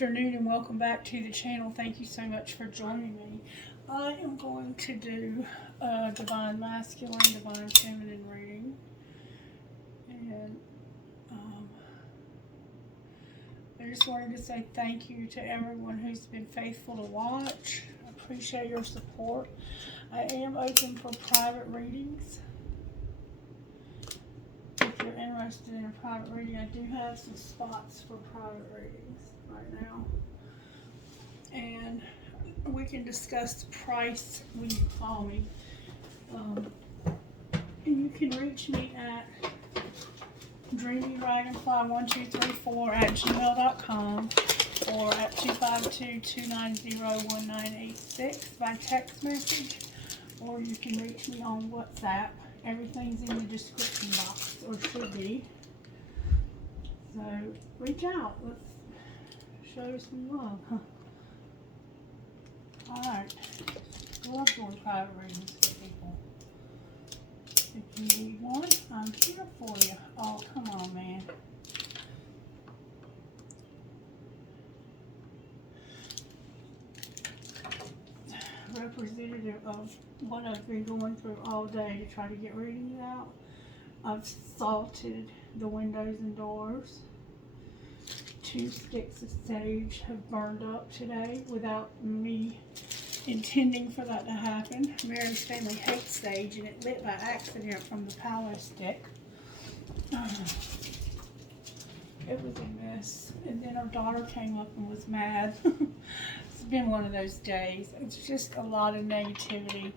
afternoon and welcome back to the channel. Thank you so much for joining me. I am going to do a Divine Masculine, Divine Feminine reading. And I just wanted to say thank you to everyone who's been faithful to watch. I appreciate your support. I am open for private readings. If you're interested in a private reading, I do have some spots for private readings right now. And we can discuss the price when you call me. And you can reach me at dreamydragonfly1234@gmail.com or at 252-290-1986 by text message, or you can reach me on WhatsApp. Everything's in the description box, or should be. So reach out. Let's show some love. Alright. Love doing private readings for people. If you need one, I'm here for you. Oh, come on, man. Representative of what I've been going through all day to try to get readings out. I've salted the windows and doors. 2 sticks of sage have burned up today without me intending for that to happen. Mary's family hates sage and it lit by accident from the palo stick. It was a mess. And then our daughter came up and was mad. It's been one of those days. It's just a lot of negativity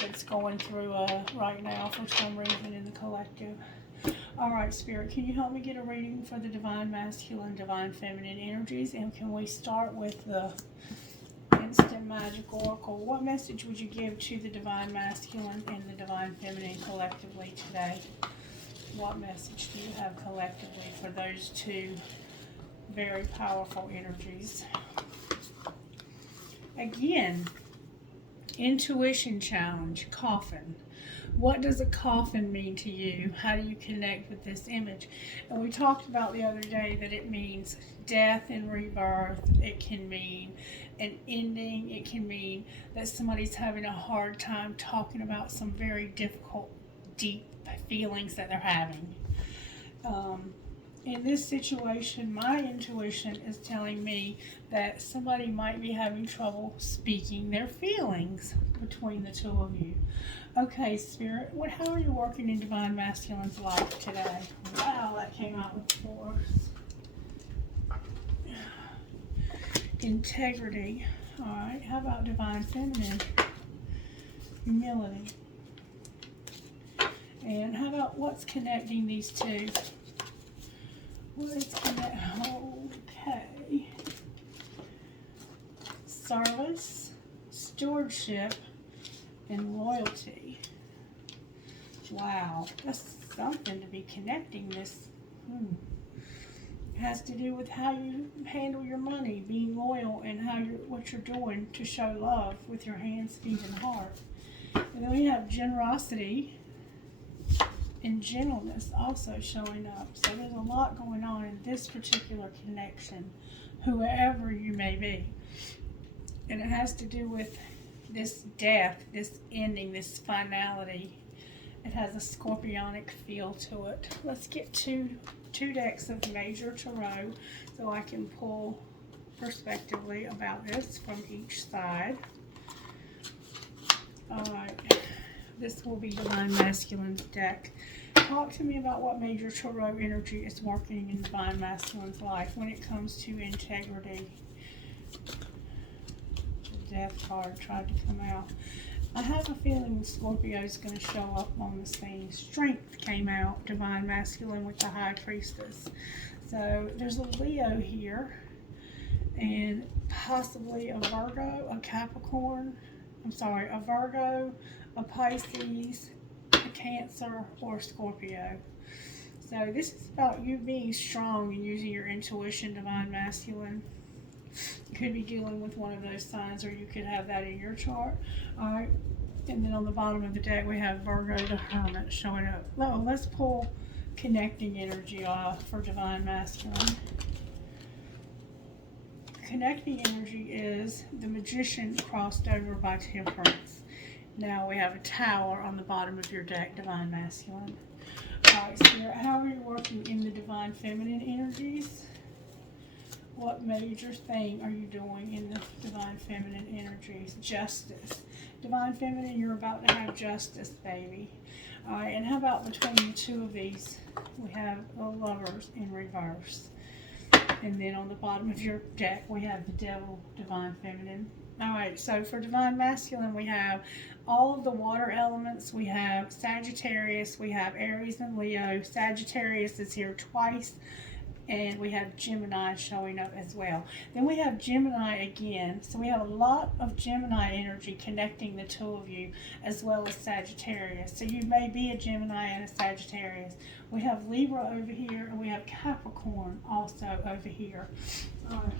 that's going through right now for some reason in the collective. Alright, Spirit, can you help me get a reading for the Divine Masculine, Divine Feminine energies? And can we start with the Instant Magic Oracle? What message would you give to the Divine Masculine and the Divine Feminine collectively today? What message do you have collectively for those two very powerful energies? Again, intuition challenge, coffin. What does a coffin mean to you? How do you connect with this image? And we talked about the other day that it means death and rebirth. It can mean an ending. It can mean that somebody's having a hard time talking about some very difficult, deep feelings that they're having. In this situation, my intuition is telling me that somebody might be having trouble speaking their feelings between the two of you. Okay, Spirit, how are you working in Divine Masculine's life today? Wow, that came out with force. Integrity. Alright, how about Divine Feminine? Humility. And how about what's connecting these two? What is connecting? Okay. Service, stewardship, and loyalty. Wow, that's something to be connecting this. It has to do with how you handle your money, being loyal, and what you're doing to show love with your hands, feet, and heart. And then we have generosity and gentleness also showing up. So there's a lot going on in this particular connection, whoever you may be. And it has to do with this death, this ending, this finality. It has a scorpionic feel to it. Let's get two decks of Major Tarot so I can pull prospectively about this from each side. Alright, this will be Divine Masculine's deck. Talk to me about what Major Tarot energy is working in Divine Masculine's life when it comes to integrity. The Death card tried to come out. I have a feeling the Scorpio is going to show up on the scene. Strength came out, Divine Masculine with the High Priestess. So there's a Leo here, and possibly a Virgo, a Capricorn, a Virgo, a Pisces, a Cancer, or a Scorpio. So this is about you being strong and using your intuition, Divine Masculine. You could be dealing with one of those signs, or you could have that in your chart. Alright, and then on the bottom of the deck we have Virgo the Hermit showing up. Oh, let's pull connecting energy off for Divine Masculine. connecting energy is the Magician crossed over by Temperance. Now we have a Tower on the bottom of your deck, Divine Masculine. Alright, Spirit, how are you working in the Divine Feminine energies? What major thing are you doing in the Divine Feminine energies? Justice. Divine Feminine, you're about to have justice, baby. Alright, and how about between the two of these? We have the Lovers in reverse. And then on the bottom of your deck, we have the Devil, Divine Feminine. Alright, so for Divine Masculine, we have all of the water elements. We have Sagittarius, we have Aries and Leo. Sagittarius is here twice. And we have Gemini showing up as well. Then we have Gemini again. So we have a lot of Gemini energy connecting the two of you, as well as Sagittarius. So you may be a Gemini and a Sagittarius. We have Libra over here, and we have Capricorn also over here. All right.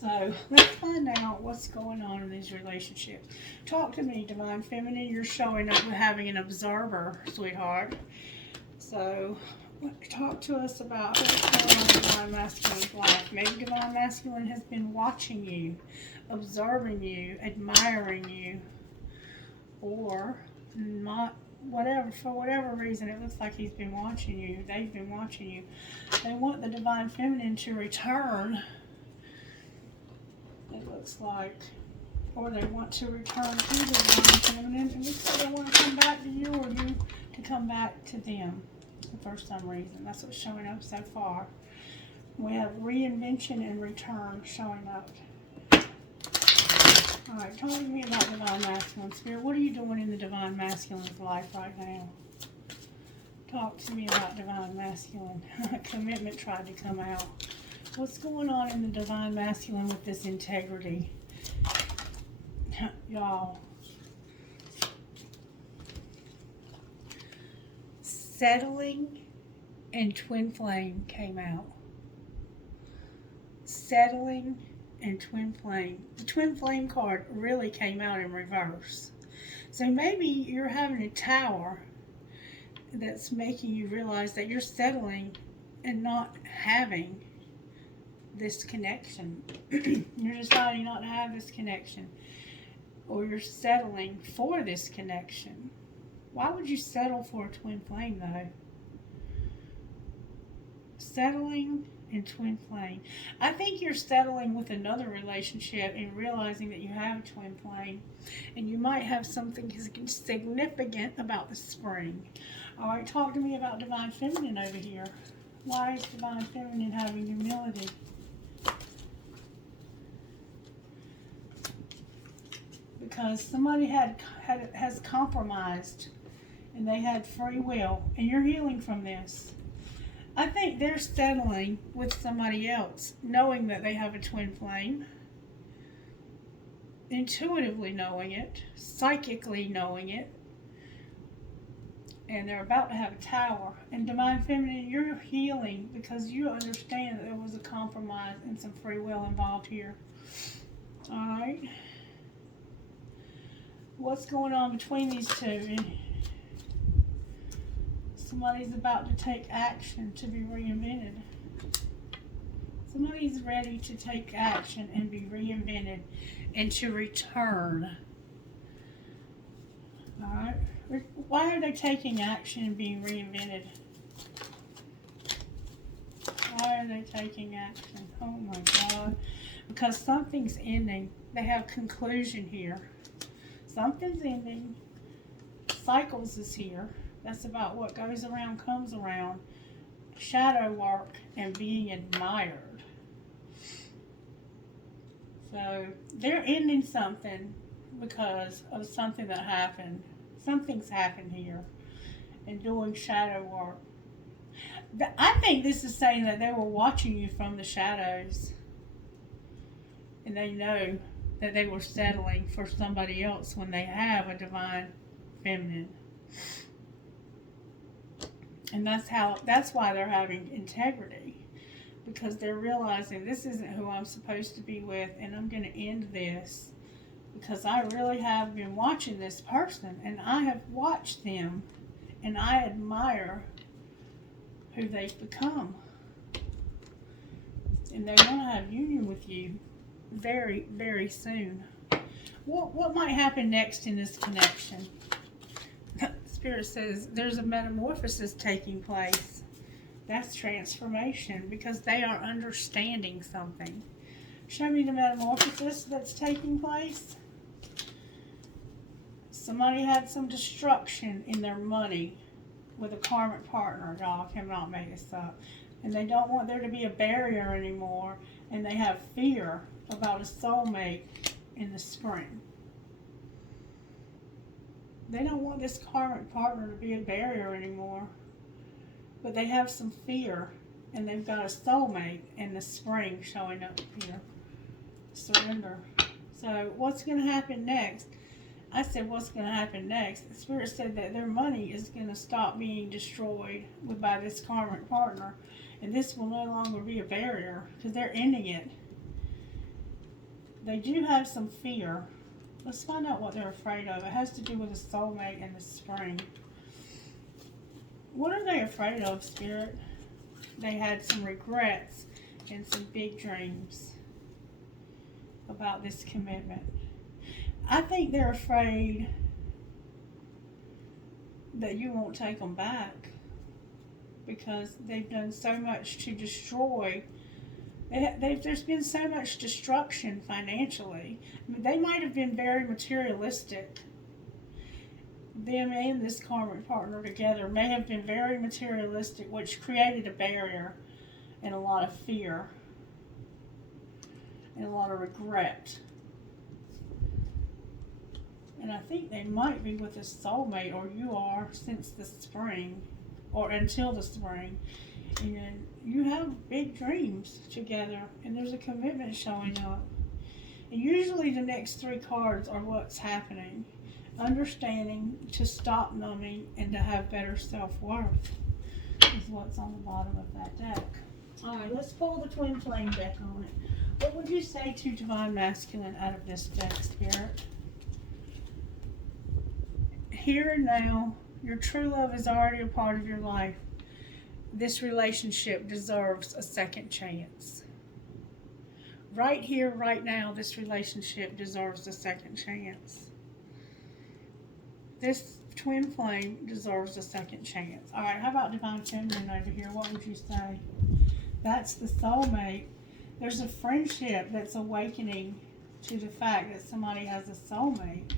So let's find out what's going on in these relationships. Talk to me, Divine Feminine. You're showing up with having an observer, sweetheart. So talk to us about what's going on in Divine Masculine's life. Maybe Divine Masculine has been watching you, observing you, admiring you, or not, whatever, for whatever reason. It looks like he's been watching you. They've been watching you. They want the Divine Feminine to return, it looks like, or they want to return to the Divine Feminine. It looks like they want to come back to you, or you to come back to them. For some reason. That's what's showing up so far. We have reinvention and return showing up. Alright, talk to me about Divine Masculine. Spirit, what are you doing in the Divine Masculine's life right now? Talk to me about Divine Masculine. Commitment tried to come out. What's going on in the Divine Masculine with this integrity? Y'all. Settling and Twin Flame came out. Settling and Twin Flame. The Twin Flame card really came out in reverse. So maybe you're having a Tower that's making you realize that you're settling and not having this connection. You're deciding not to have this connection. Or you're settling for this connection. Why would you settle for a Twin Flame, though? Settling and Twin Flame. I think you're settling with another relationship and realizing that you have a Twin Flame. And you might have something significant about the spring. All right, talk to me about Divine Feminine over here. Why is Divine Feminine having humility? Because somebody has compromised. And they had free will, and you're healing from this. I think they're settling with somebody else, knowing that they have a Twin Flame, intuitively knowing it, psychically knowing it, and they're about to have a Tower. And Divine Feminine, you're healing because you understand that there was a compromise and some free will involved here. Alright. What's going on between these two? Somebody's about to take action to be reinvented. Somebody's ready to take action and be reinvented and to return. Alright. Why are they taking action and being reinvented? Why are they taking action? Oh my God. Because something's ending. They have conclusion here. Something's ending. Cycles is here. That's about what goes around comes around. Shadow work and being admired. So they're ending something because of something that happened. Something's happened here. And doing shadow work. I think this is saying that they were watching you from the shadows. And they know that they were settling for somebody else when they have a Divine Feminine. And that's why they're having integrity. Because they're realizing this isn't who I'm supposed to be with, and I'm going to end this. Because I really have been watching this person, and I have watched them, and I admire who they've become. And they want to have union with you very, very soon. What might happen next in this connection? Spirit says there's a metamorphosis taking place. That's transformation because they are understanding something. Show me the metamorphosis that's taking place. Somebody had some destruction in their money with a karmic partner. Y'all cannot make this up. And they don't want there to be a barrier anymore. And they have fear about a soulmate in the spring. They don't want this karmic partner to be a barrier anymore. But they have some fear. And they've got a soulmate in the spring showing up here. Surrender. So what's going to happen next? I said, what's going to happen next? The Spirit said that their money is going to stop being destroyed by this karmic partner. And this will no longer be a barrier because they're ending it. They do have some fear. Let's find out what they're afraid of. It has to do with a soulmate in the spring. What are they afraid of, Spirit? They had some regrets and some big dreams about this commitment. I think they're afraid that you won't take them back because they've done so much to destroy. There's been so much destruction financially. I mean, they might have been very materialistic. Them and this karmic partner together may have been very materialistic, which created a barrier and a lot of fear and a lot of regret. And I think they might be with a soulmate, or you are, since the spring, or until the spring. And you have big dreams together, and there's a commitment showing up. And usually the next three cards are what's happening. Understanding, to stop numbing, and to have better self-worth is what's on the bottom of that deck. Alright, let's pull the twin flame deck on it. What would you say to Divine Masculine out of this deck, Spirit? Here and now, your true love is already a part of your life. This relationship deserves a second chance. Right here, right now, this relationship deserves a second chance. This twin flame deserves a second chance. All right, how about Divine Feminine over here? What would you say? That's the soulmate. There's a friendship that's awakening to the fact that somebody has a soulmate.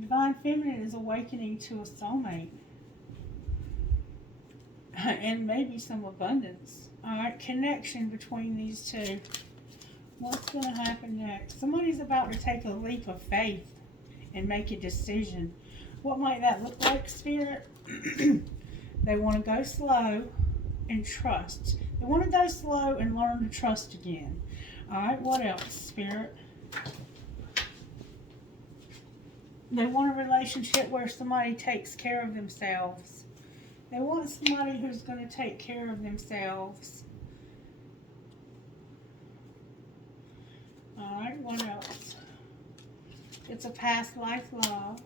Divine Feminine is awakening to a soulmate. And maybe some abundance. Alright, connection between these two. What's going to happen next? Somebody's about to take a leap of faith and make a decision. What might that look like, Spirit? They want to go slow and trust. They want to go slow and learn to trust again. Alright, what else, Spirit? They want a relationship where somebody takes care of themselves. They want somebody who's going to take care of themselves. Alright, what else? It's a past life love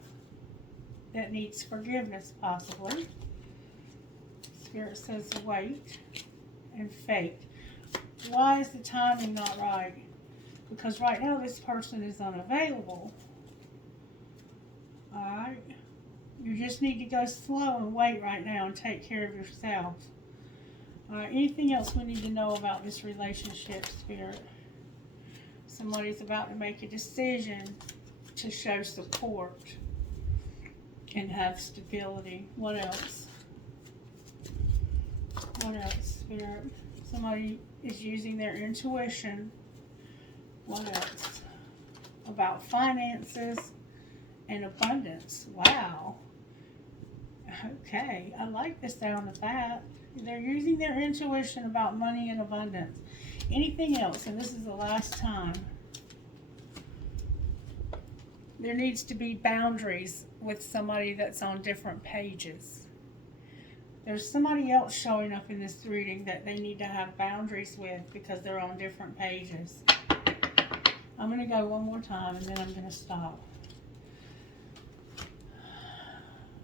that needs forgiveness, possibly. Spirit says wait and fate. Why is the timing not right? Because right now this person is unavailable. Alright. You just need to go slow and wait right now and take care of yourself. Alright, anything else we need to know about this relationship, Spirit? Somebody's about to make a decision to show support and have stability. What else? What else, Spirit? Somebody is using their intuition. What else? About finances and abundance. Wow. Okay, I like the sound of that. They're using their intuition about money and abundance. Anything else? And this is the last time. There needs to be boundaries with somebody that's on different pages. There's somebody else showing up in this reading that they need to have boundaries with because they're on different pages. I'm going to go one more time and then I'm going to stop.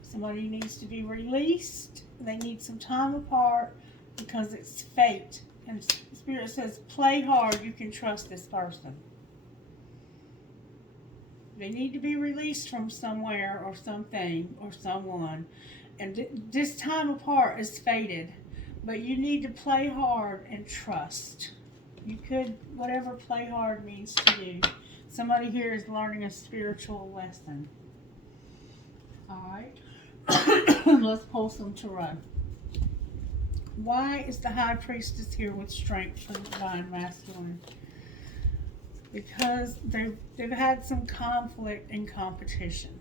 Somebody needs to be released. They need some time apart because it's fate And Spirit says, play hard, you can trust this person. They need to be released from somewhere or something or someone. And this time apart is fated. But you need to play hard and trust. You could, whatever play hard means to you. Somebody here is learning a spiritual lesson. Alright. Let's pull some tarot. Why is the High Priestess here with strength for the Divine Masculine? Because they've had some conflict and competition.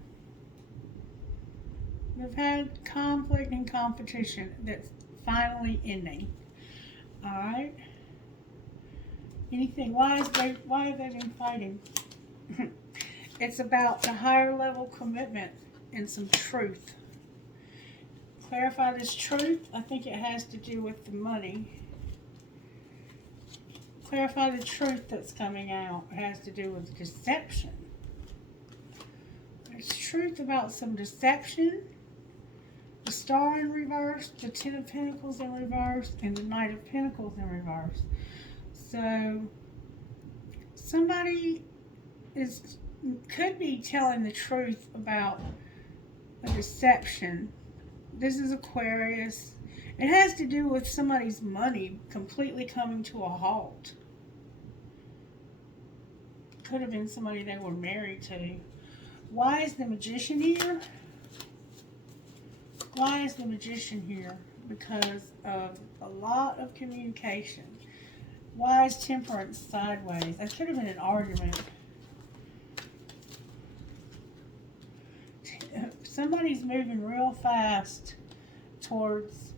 They've had conflict and competition that's finally ending. Alright? Anything? Why have they been fighting? It's about a higher level commitment and some truth. Clarify this truth. I think it has to do with the money. Clarify the truth that's coming out. It has to do with deception. There's truth about some deception. The Star in reverse, the Ten of Pentacles in reverse, and the Knight of Pentacles in reverse. So somebody could be telling the truth about a deception. This is Aquarius. It has to do with somebody's money completely coming to a halt. Could have been somebody they were married to. Why is the Magician here? Why is the Magician here? Because of a lot of communication. Why is Temperance sideways? That could have been an argument. Somebody's moving real fast towards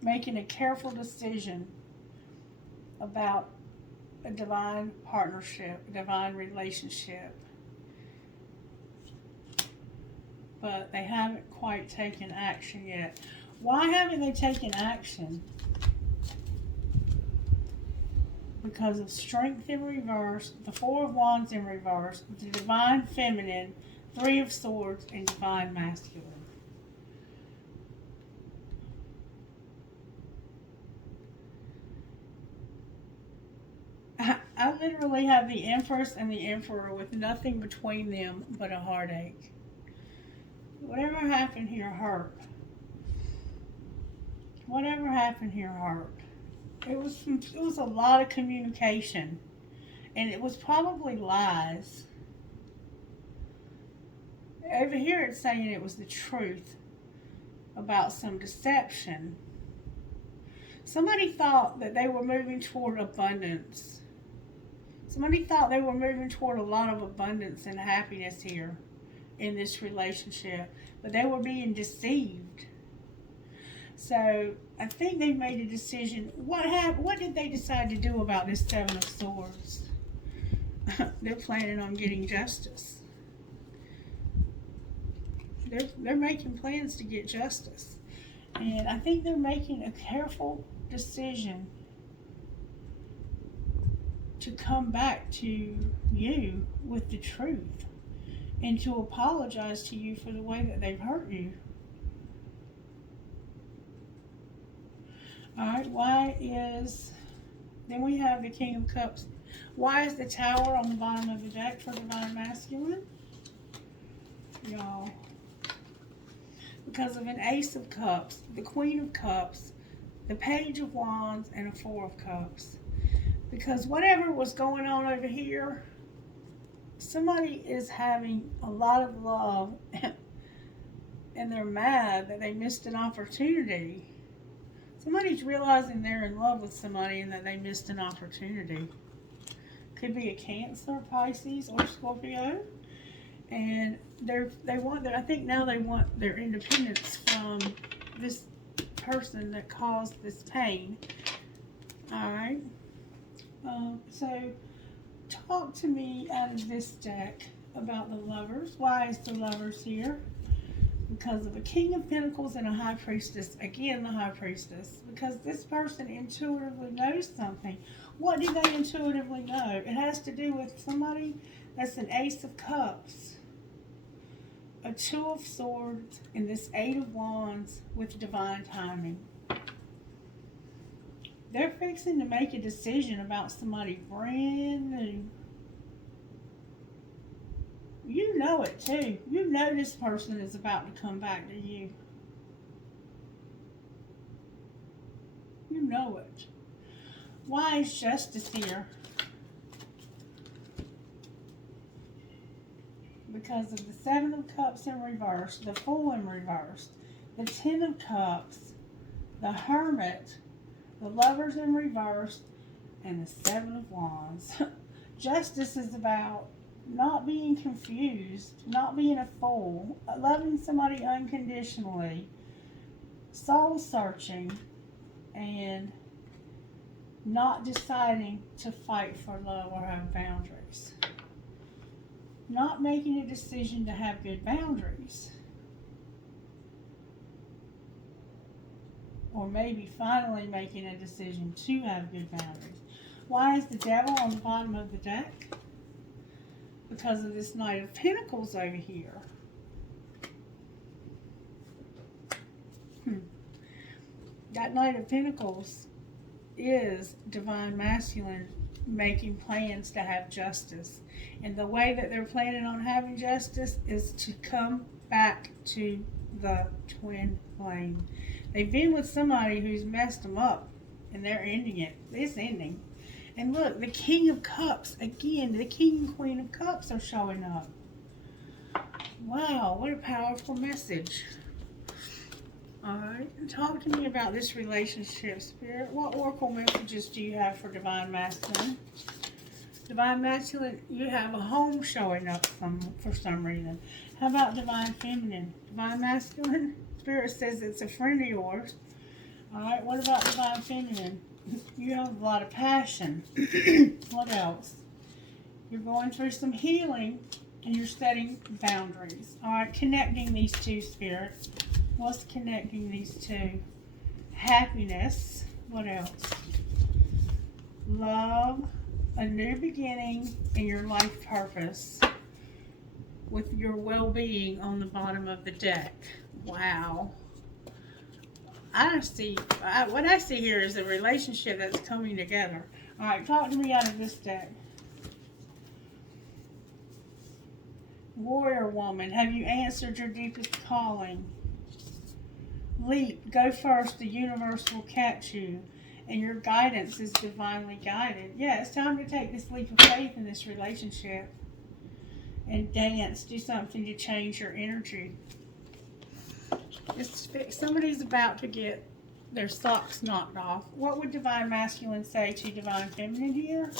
making a careful decision about a divine partnership, a divine relationship. But they haven't quite taken action yet. Why haven't they taken action? Because of Strength in reverse, the Four of Wands in reverse, the Divine Feminine, Three of Swords, and Divine Masculine. I literally have the Empress and the Emperor with nothing between them but a heartache. Whatever happened here hurt. Whatever happened here hurt. It was a lot of communication. And it was probably lies. Over here it's saying it was the truth about some deception. Somebody thought that they were moving toward abundance. Somebody thought they were moving toward a lot of abundance and happiness here in this relationship. But they were being deceived. So I think they made a decision. What did they decide to do about this Seven of Swords? They're planning on getting justice. They're making plans to get justice. And I think they're making a careful decision to come back to you with the truth and to apologize to you for the way that they've hurt you. Alright, then we have the King of Cups. Why is the Tower on the bottom of the deck for Divine Masculine? Y'all. Because of an Ace of Cups, the Queen of Cups, the Page of Wands, and a Four of Cups. Because whatever was going on over here, somebody is having a lot of love and they're mad that they missed an opportunity. Somebody's realizing they're in love with somebody and that they missed an opportunity. Could be a Cancer, Pisces, or Scorpio. And I think now they want their independence from this person that caused this pain. Alright. So talk to me out of this deck about the Lovers. Why is the Lovers here? Because of a King of Pentacles and a High Priestess. Again, the High Priestess. Because this person intuitively knows something. What do they intuitively know? It has to do with somebody that's an Ace of Cups, a Two of Swords, and this Eight of Wands with divine timing. They're fixing to make a decision about somebody brand new. You know it too. You know this person is about to come back to you. You know it. Why is justice here? Because of the Seven of Cups in reverse, the Fool in reverse, the Ten of Cups, the Hermit, the Lovers in reverse, and the Seven of Wands. Justice is about not being confused, not being a fool, loving somebody unconditionally, soul searching, and not deciding to fight for love or have boundaries. Not making a decision to have good boundaries. Or maybe finally making a decision to have good boundaries. Why is the Devil on the bottom of the deck? Because of this Knight of Pentacles over here. That Knight of Pentacles is Divine Masculine making plans to have justice. And the way that they're planning on having justice is to come back to the twin flame. They've been with somebody who's messed them up, and they're ending it. It's ending. And look, the King of Cups, again, the King and Queen of Cups are showing up. Wow, what a powerful message. Alright, talk to me about this relationship, Spirit. What oracle messages do you have for Divine Masculine? Divine Masculine, you have a home showing up for some reason. How about Divine Feminine? Divine Masculine, Spirit says it's a friend of yours. Alright, what about Divine Feminine? You have a lot of passion. What else? You're going through some healing and you're setting boundaries. Alright, connecting these two, Spirit. What's connecting these two? Happiness. What else? Love, a new beginning, and your life purpose. With your well-being on the bottom of the deck. Wow. What I see here is a relationship that's coming together. Alright, talk to me out of this deck. Warrior Woman, have you answered your deepest calling? Leap, go first, the universe will catch you, and your guidance is divinely guided. Yeah, it's time to take this leap of faith in this relationship and dance, do something to change your energy. Somebody's about to get their socks knocked off. What would Divine Masculine say to Divine Feminine here?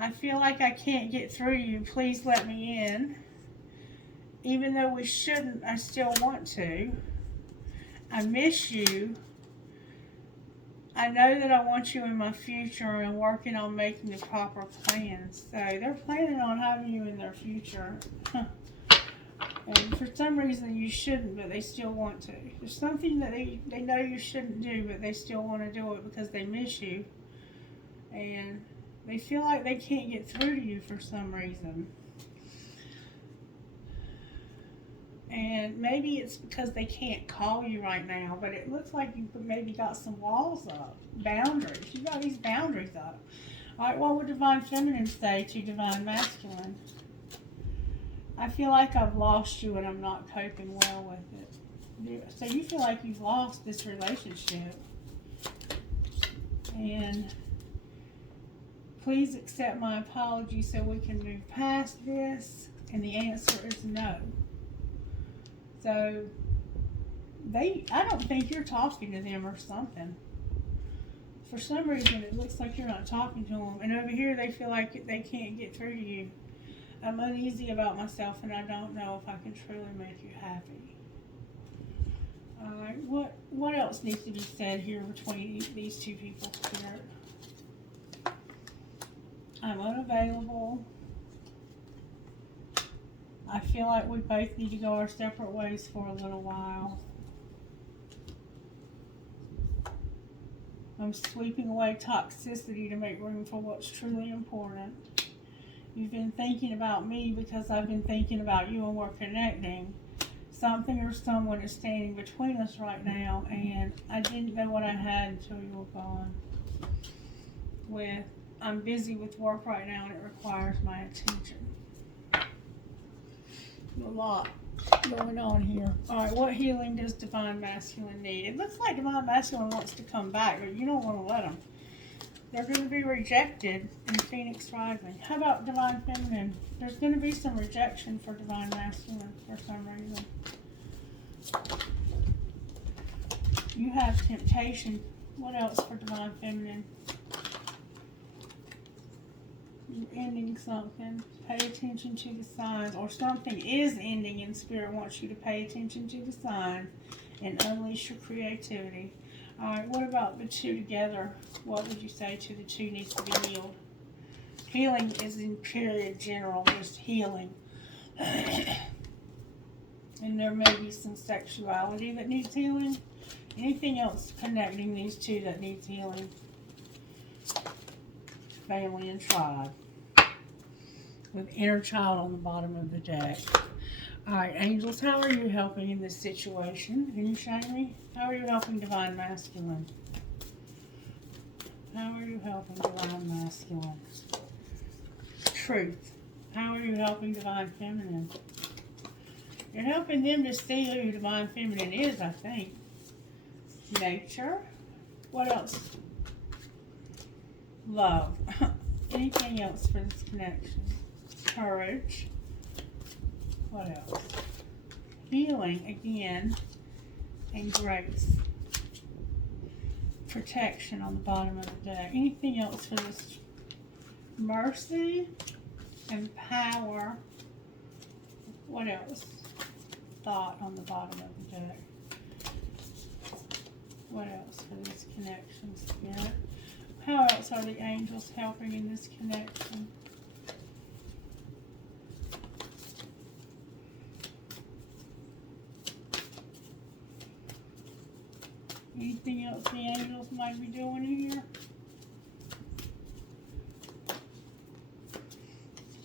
I feel like I can't get through you. Please let me in. Even though we shouldn't, I still want to. I miss you. I know that I want you in my future and working on making the proper plans. So they're planning on having you in their future. And for some reason you shouldn't, but they still want to. There's something that they know you shouldn't do, but they still want to do it because they miss you. And they feel like they can't get through to you for some reason. And maybe it's because they can't call you right now, but it looks like you maybe got some walls up. Boundaries. You got these boundaries up. Alright, what would Divine Feminine say to Divine Masculine? I feel like I've lost you and I'm not coping well with it. So you feel like you've lost this relationship. And please accept my apology so we can move past this. And the answer is no. So I don't think you're talking to them or something. For some reason it looks like you're not talking to them. And over here they feel like they can't get through to you. I'm uneasy about myself and I don't know if I can truly make you happy. Alright, what else needs to be said here between these two people, Spirit? I'm unavailable. I feel like we both need to go our separate ways for a little while. I'm sweeping away toxicity to make room for what's truly important. You've been thinking about me because I've been thinking about you and we're connecting. Something or someone is standing between us right now, and I didn't know what I had until you were gone. I'm busy with work right now, and it requires my attention. A lot going on here. All right, what healing does Divine Masculine need? It looks like Divine Masculine wants to come back, but you don't want to let them. They're going to be rejected in Phoenix Rising. How about Divine Feminine? There's going to be some rejection for Divine Masculine for some reason. You have temptation. What else for Divine Feminine? You're ending something. Pay attention to the signs. Or something is ending, and Spirit wants you to pay attention to the signs and unleash your creativity. Alright, what about the two together? What would you say to the two needs to be healed? Healing is in period general, just healing. And there may be some sexuality that needs healing. Anything else connecting these two that needs healing? Family and tribe. With inner child on the bottom of the deck. Alright, angels, how are you helping in this situation? Can you show me? How are you helping Divine Masculine? How are you helping Divine Masculine? Truth. How are you helping Divine Feminine? You're helping them to see who Divine Feminine is, I think. Nature. What else? Love. Anything else for this connection? Courage. What else? Healing again, and grace. Protection on the bottom of the deck. Anything else for this? Mercy and power. What else? Thought on the bottom of the deck. What else for this connection, Spirit? How else are the angels helping in this connection? Anything else the angels might be doing here?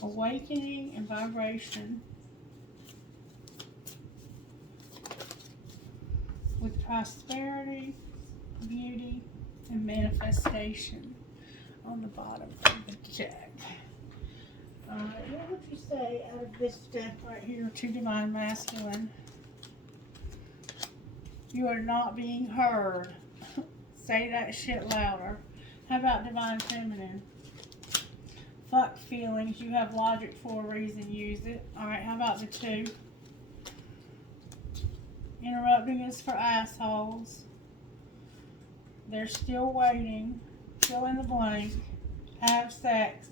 Awakening and vibration with prosperity, beauty, and manifestation on the bottom of the deck. What would you say out of this deck right here to Divine Masculine? You are not being heard. Say that shit louder. How about Divine Feminine? Fuck feelings. You have logic for a reason. Use it. Alright, how about the two? Interrupting is for assholes. They're still waiting. Fill in the blank. Have sex.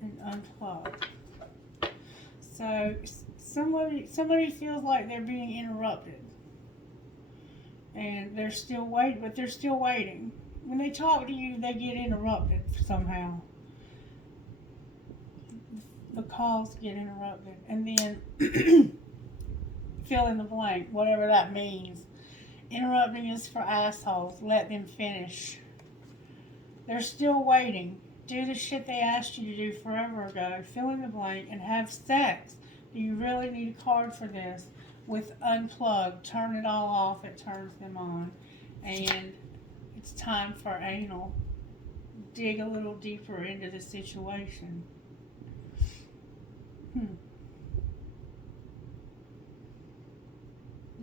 And unplug. So, somebody feels like they're being interrupted. And they're still waiting, but they're still waiting. When they talk to you, they get interrupted somehow. The calls get interrupted. And then fill in the blank, whatever that means. Interrupting is for assholes. Let them finish. They're still waiting. Do the shit they asked you to do forever ago. Fill in the blank and have sex. Do you really need a card for this? With unplug, turn it all off, it turns them on. And it's time for anal. Dig a little deeper into the situation. I'm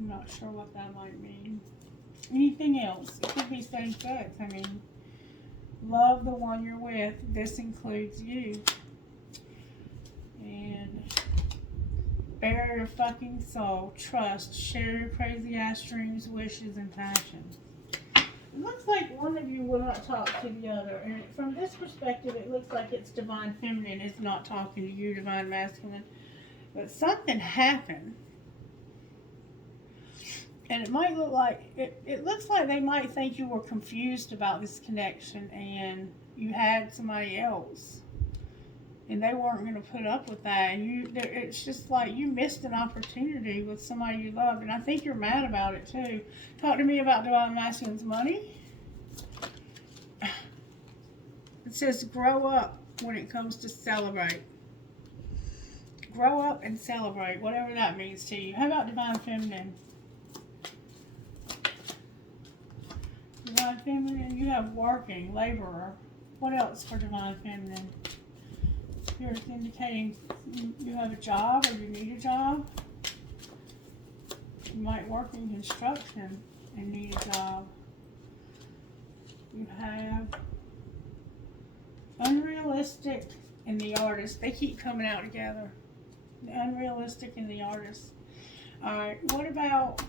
not sure what that might mean. Anything else? It could be same sex. I mean, love the one you're with. This includes you. And bare your fucking soul. Trust. Share your crazy ass dreams, wishes, and passions. It looks like one of you will not talk to the other. And from this perspective, it looks like it's Divine Feminine is not talking to you, Divine Masculine. But something happened. And it might look like, it looks like they might think you were confused about this connection and you had somebody else. And they weren't going to put up with that. And it's just like you missed an opportunity with somebody you loved. And I think you're mad about it too. Talk to me about Divine Masculine's money. It says grow up when it comes to celebrate. grow up and celebrate, whatever that means to you. How about Divine Feminine? Divine Feminine, you have working, laborer. What else for Divine Feminine? Spirit's indicating you have a job or you need a job. You might work in construction and need a job. You have unrealistic and the artist. They keep coming out together. The unrealistic and the artist. Alright, what about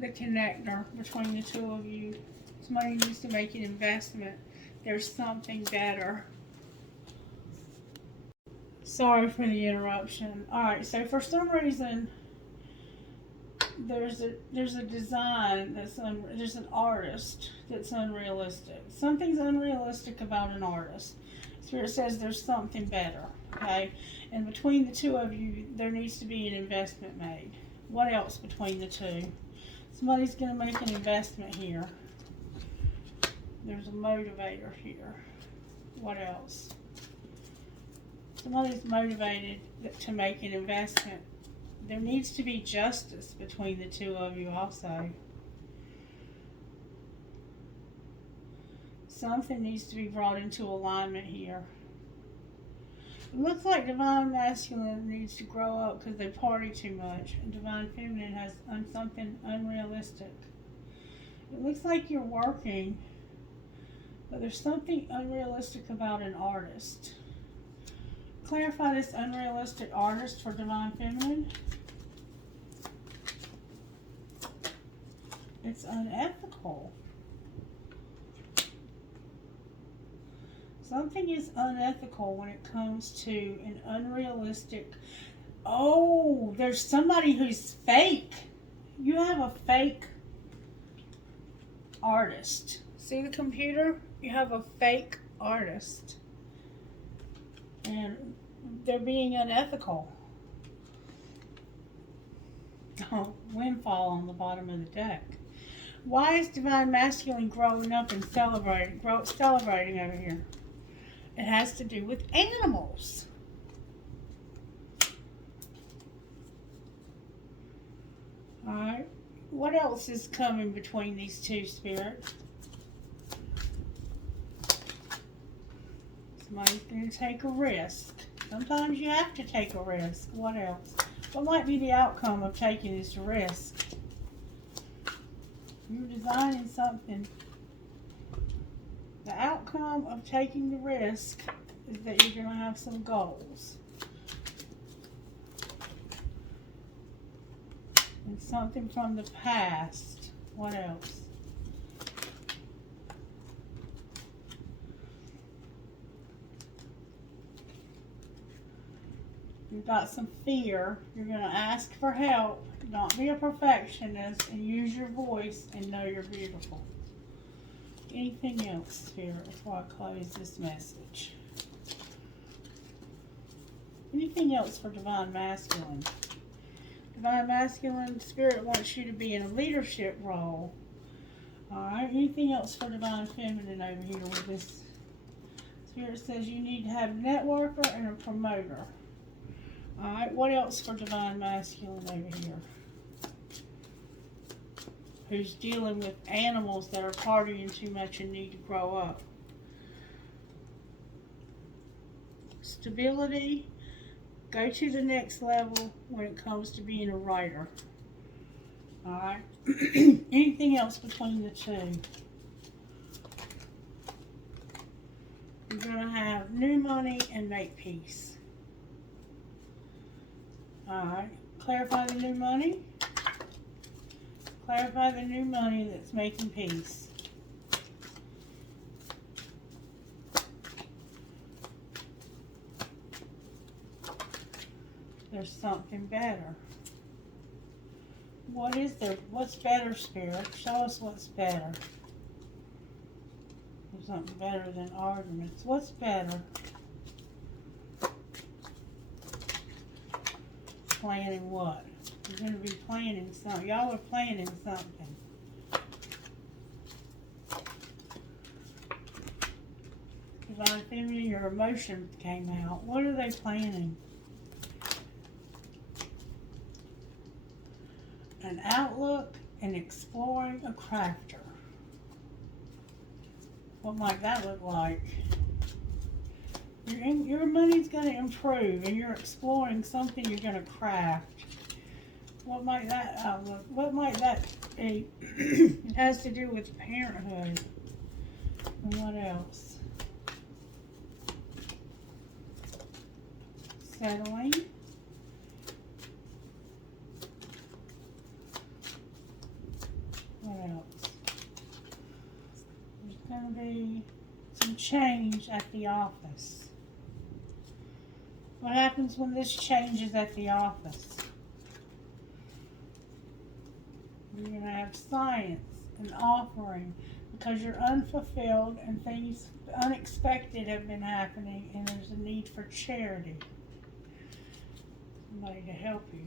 the connector between the two of you? Somebody needs to make an investment. There's something better. Sorry for the interruption. Alright, so for some reason there's a design there's an artist that's unrealistic. Something's unrealistic about an artist. Spirit says there's something better. Okay? And between the two of you there needs to be an investment made. What else between the two? Somebody's gonna make an investment here. There's a motivator here. What else? Somebody's motivated to make an investment. There needs to be justice between the two of you also. Something needs to be brought into alignment here. It looks like Divine Masculine needs to grow up because they party too much. And Divine Feminine has something unrealistic. It looks like you're working, but there's something unrealistic about an artist. Clarify this unrealistic artist for Divine Feminine. It's unethical. Something is unethical when it comes to an unrealistic... Oh, there's somebody who's fake. You have a fake artist. See the computer? You have a fake artist. And they're being unethical. Oh, windfall on the bottom of the deck. Why is Divine Masculine growing up and celebrating over here? It has to do with animals. Alright. What else is coming between these two spirits? Somebody's going to take a risk. Sometimes you have to take a risk. What else? What might be the outcome of taking this risk? You're designing something. The outcome of taking the risk is that you're going to have some goals. And something from the past. What else? You've got some fear. You're going to ask for help. Not be a perfectionist and use your voice and know you're beautiful. Anything else, Spirit, before I close this message? Anything else for Divine Masculine? Divine Masculine, Spirit wants you to be in a leadership role. Alright, anything else for Divine Feminine over here with this? Spirit says you need to have a networker and a promoter. Alright, what else for Divine Masculine over here? Who's dealing with animals that are partying too much and need to grow up. Stability. Go to the next level when it comes to being a writer. Alright. Anything else between the two? You're going to have new money and make peace. Alright. Clarify the new money. Clarify the new money that's making peace. There's something better. What is there? What's better, Spirit? Show us what's better. There's something better than arguments. What's better? Planning what? You're going to be planning something. Y'all are planning something. by the feminine, your emotion came out. What are they planning? An outlook and exploring a crafter. What might that look like? Your money's going to improve and you're exploring something you're going to craft. What might that outlook? What might that be? It has to do with parenthood. And what else? Settling. What else? There's going to be some change at the office. What happens when this changes at the office? You're going to have science and offering because you're unfulfilled and things unexpected have been happening and there's a need for charity. Somebody to help you.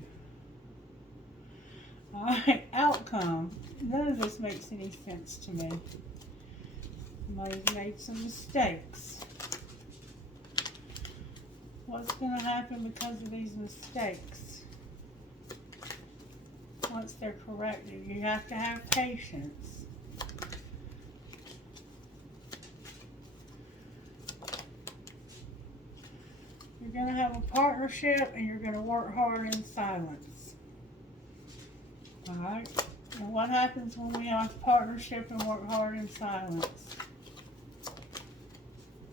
Alright, outcome. None of this makes any sense to me. Somebody's made some mistakes. What's going to happen because of these mistakes? Once they're corrected, you have to have patience. You're going to have a partnership and you're going to work hard in silence. Alright? And what happens when we have a partnership and work hard in silence?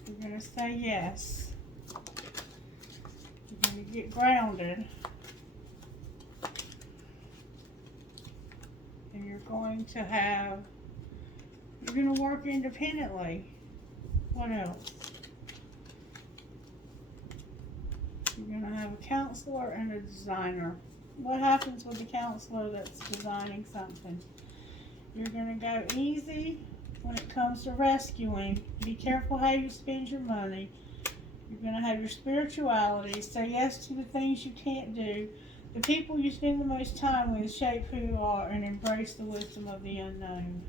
You're going to say yes. You're going to get grounded. And you're going to work independently. What else? You're going to have a counselor and a designer. What happens with the counselor that's designing something? You're going to go easy when it comes to rescuing. Be careful how you spend your money. You're going to have your spirituality. Say yes to the things you can't do. The people you spend the most time with shape who you are, and embrace the wisdom of the unknown.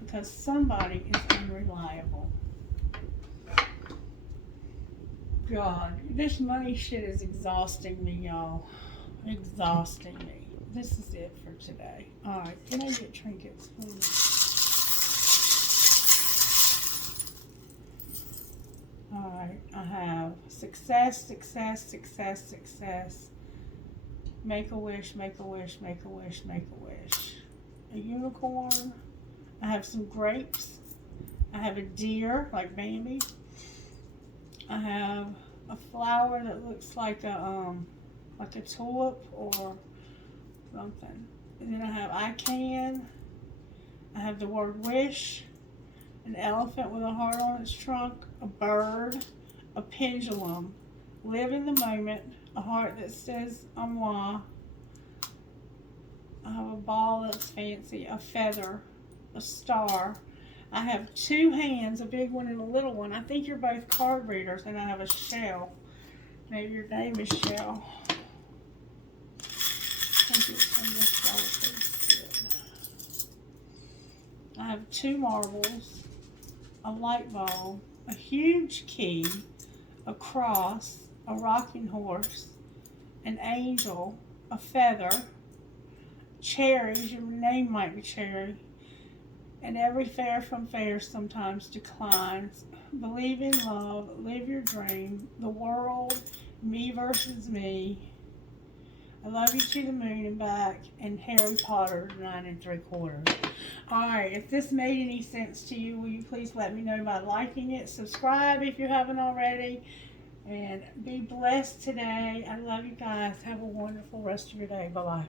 Because somebody is unreliable. God, this money shit is exhausting me, y'all. Exhausting me. This is it for today. Alright, can I get trinkets, please? Alright, I have success, success, success, success. Make a wish, make a wish, make a wish, make a wish. A unicorn. I have some grapes. I have a deer, like Bambi. I have a flower that looks like a tulip or something. And then I have I can. I have the word wish. An elephant with a heart on its trunk. A bird. A pendulum. Live in the moment. A heart that says moi. I have a ball that's fancy. A feather. A star. I have two hands, a big one and a little one. I think you're both card readers, and I have a shell. Maybe your name is Shell. I think it's from this I have two marbles, a light bulb, a huge key, a cross, a rocking horse, an angel, a feather, cherries. Your name might be Cherry. And every fare from fair sometimes declines. Believe in love, live your dream, the world, me versus me. I love you to the moon and back, and Harry Potter 9 3/4. Alright, if this made any sense to you, will you please let me know by liking it, subscribe if you haven't already, and be blessed today. I love you guys. Have a wonderful rest of your day. Bye-bye.